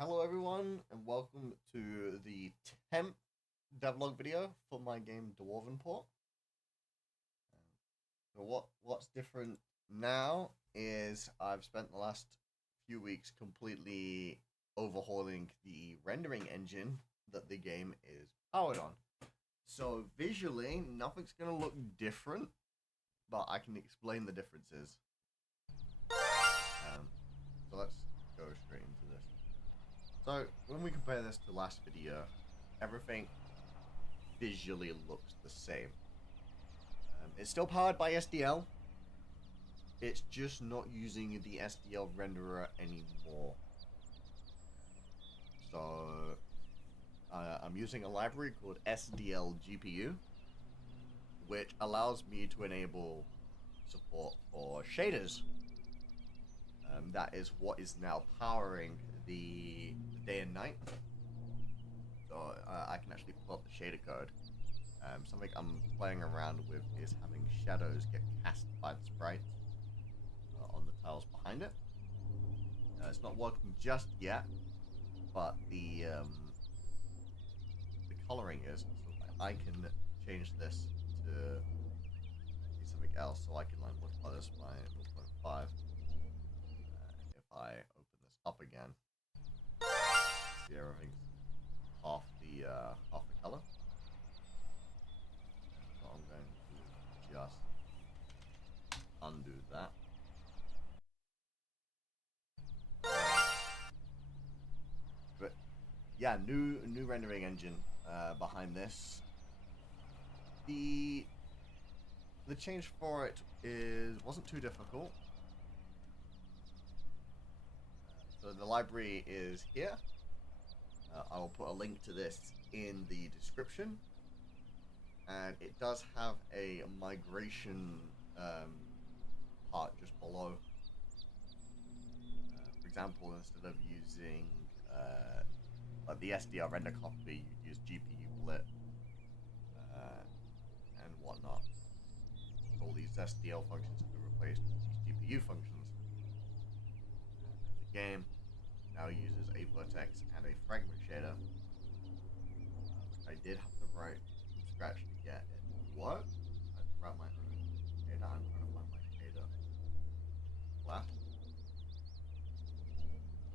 Hello everyone and welcome to the 10th devlog video for my game Dwarvernport. What's different now is I've spent the last few weeks completely overhauling the rendering engine that the game is powered on. So visually, nothing's going to look different, but I can explain the differences. So let's go straight into this. So when we compare this to last video, everything visually looks the same. It's still powered by SDL. It's just not using the SDL renderer anymore. So I'm using a library called SDL GPU, which allows me to enable support for shaders. That is what is now powering the day and night. So I can actually pull up the shader code. Something I'm playing around with is having shadows get cast by the sprites on the tiles behind it. It's not working just yet, but the coloring is. So I can change this to be something else. So I can like multiply this by 0.5. If I open this up again, see everything's half the color. So I'm going to just undo that. But yeah, new rendering engine behind this. The change for it wasn't too difficult. So the library is here. I will put a link to this in the description. And it does have a migration part just below. For example, instead of using like the SDL render copy, you'd use GPU blit and whatnot. All these SDL functions have been replaced with these GPU functions. The game now uses a vertex and a fragment shader, which I did have to write from scratch to get it to work. I had to write my own shader. I'm trying to find my shader class.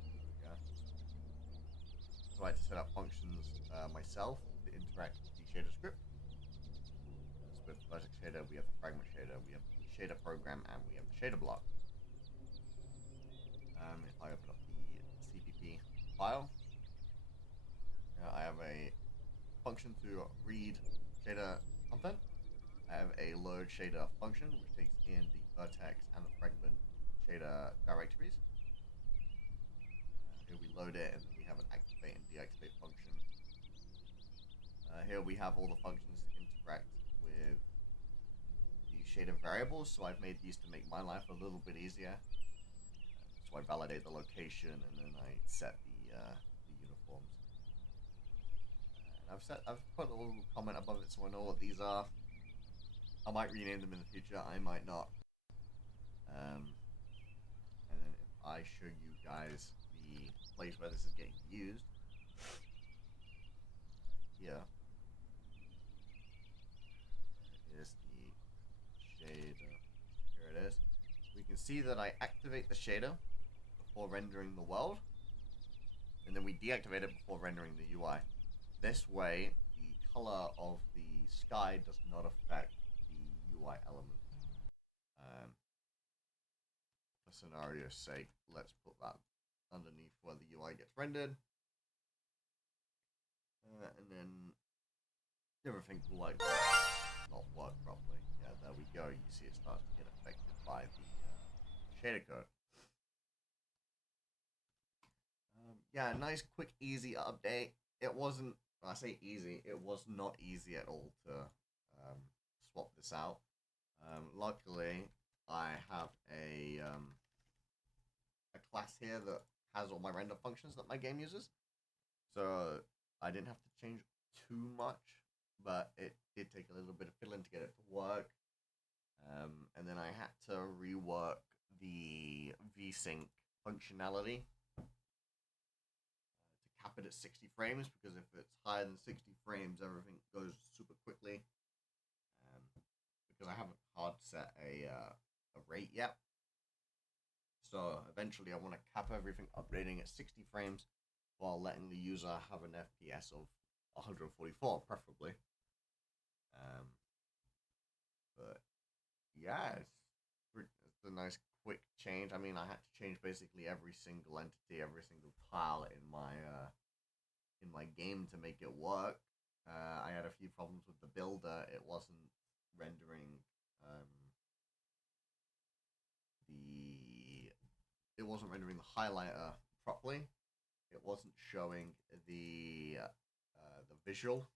There we go. So I had to set up functions myself to interact with the shader script. So with the vertex shader, we have the fragment shader, we have the shader program, and we have the shader block. If I open up the CPP file, I have a function to read shader content. I have a load shader function, which takes in the vertex and the fragment shader directories. Here we load it, and then we have an activate and deactivate function. Here we have all the functions to interact with the shader variables, so I've made these to make my life a little bit easier. So I validate the location, and then I set the uniforms. And I've put a little comment above it so I know what these are. I might rename them in the future. I might not. And then if I show you guys the place where this is getting used, here is the shader. Here it is. We can see that I activate the shader before rendering the world, and then we deactivate it before rendering the UI. This way, the color of the sky does not affect the UI element. For scenario's sake, let's put that underneath where the UI gets rendered. And then everything will like not work properly. Yeah, there we go. You see it starts to get affected by the shader code. Yeah, nice, quick, easy update. It wasn't, when I say easy, it was not easy at all to swap this out. Luckily, I have a class here that has all my render functions that my game uses. So I didn't have to change too much, but it did take a little bit of fiddling to get it to work. And then I had to rework the VSync functionality. at 60 frames, because if it's higher than 60 frames, everything goes super quickly. Because I haven't hard set a rate yet. So eventually I want to cap everything updating at 60 frames while letting the user have an FPS of 144, preferably. But yeah, it's a nice quick change. I mean, I had to change basically every single entity, every single tile in my game to make it work. I had a few problems with the builder. It wasn't rendering the highlighter properly. It wasn't showing the visual.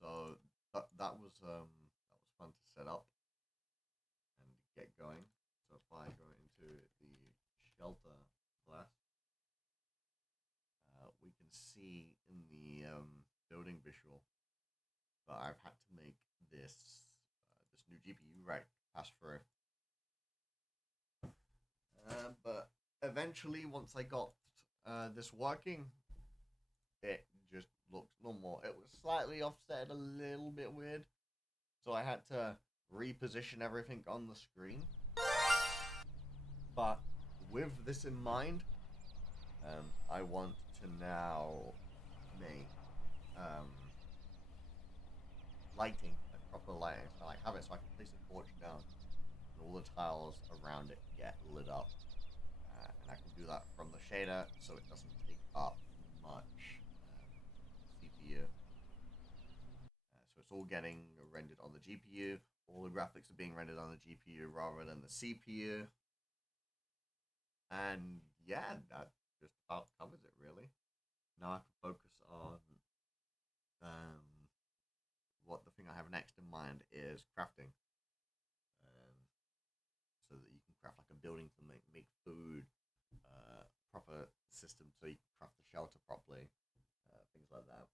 So that was fun to set up and get going. So if I go into the shelter class, we can see in the building visual that I've had to make this new GPU rack pass through. But eventually, once I got this working, it just looks normal. It was slightly offset, a little bit weird, so I had to reposition everything on the screen. But with this in mind, I want to now make lighting, proper lighting, so I have it so I can place a torch down and all the tiles around it get lit up. And I can do that from the shader, so it doesn't take up much CPU. So it's all getting rendered on the GPU. All the graphics are being rendered on the GPU rather than the CPU. And yeah, that just about covers it, really. Now I can focus on what the thing I have next in mind is crafting. So that you can craft like a building to make food, proper system so you can craft the shelter properly, things like that.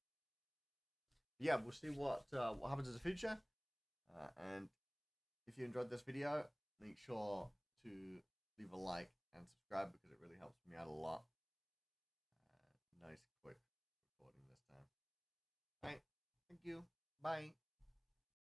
But yeah, we'll see what happens in the future. And if you enjoyed this video, make sure to leave a like and subscribe because it really helps me out a lot. Nice quick recording this time. All right, thank you. Bye.